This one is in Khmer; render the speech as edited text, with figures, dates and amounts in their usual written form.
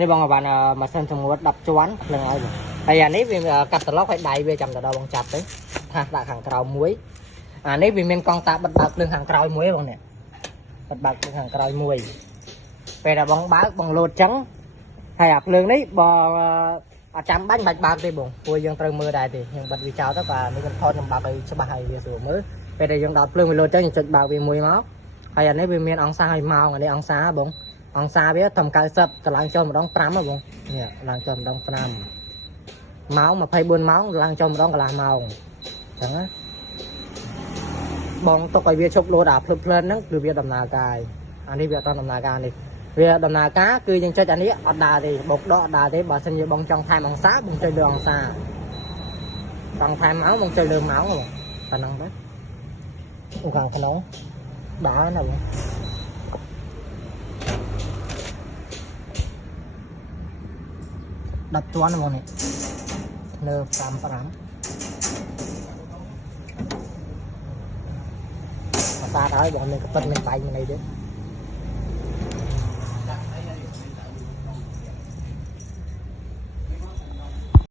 នេះបងបានម៉ាស៊ីនសម្ងួត10ជាន់នឹងហើយហើយអានេះវាកាត់ត្រឡប់ឲ្យដៃវាចាំទៅដល់បងចាប់ទៅថាដាក់ខាងក្រោមមួយអានេះវាមានកង់តាបិទបើកភ្លើងខាងក្រោយមួយបងនេះបិទបើកភ្លើងខាងក្រោយមួយពេលដែលបងបើកបងលោតចឹងហើយអាភ្លើងនេះបងអត់ចាំបាច់បើកទេបងព្រោះយើងត្រូវមើលដែរទេយើងបិទវាចោលទៅបាទនេះខ្ញុំថតខ្ញុំបើកឲ្យច្បាស់ឲ្យវាស្រួលមើលពេលដែលយើងដល់ភ្លើងវាលោតចឹងយើងចុចបើកវាមួយមកហើយអានេះវាមានអង្សាឲ្យម៉ោងអានេះអង្សាបងអង្សាវាត្រឹម90កន្លងចូលម្ដង5ហ៎បងនេះឡើងចូលម្ដង5ម៉ោង24ម៉ោងឡើងចូលម្ដងកន្លះម៉ោងអញ្ចឹងណាបងទុកឲ្យវាឈប់លោតអាភ្លឹបភ្លើនហ្នឹងគឺវាដំណើរការអានេះវាអត់ដំណើរការនេះវាដំណើរការគឺយើងចុចអានេះអត់ដើរទេបោកដកអត់ដើរទេបើសិនជាបងចង់ថែមអង្សាបងចុចលើអង្សាចង់ថែមម៉ោងបងចុចលើម៉ោងបងប៉ណ្ណឹងទៅខាងក្នុងដើរណាបង10ជាន់ហ្មងនេះលើ55អាសាហើយបងនេះក៏ពិតមានបែកមានអីទេ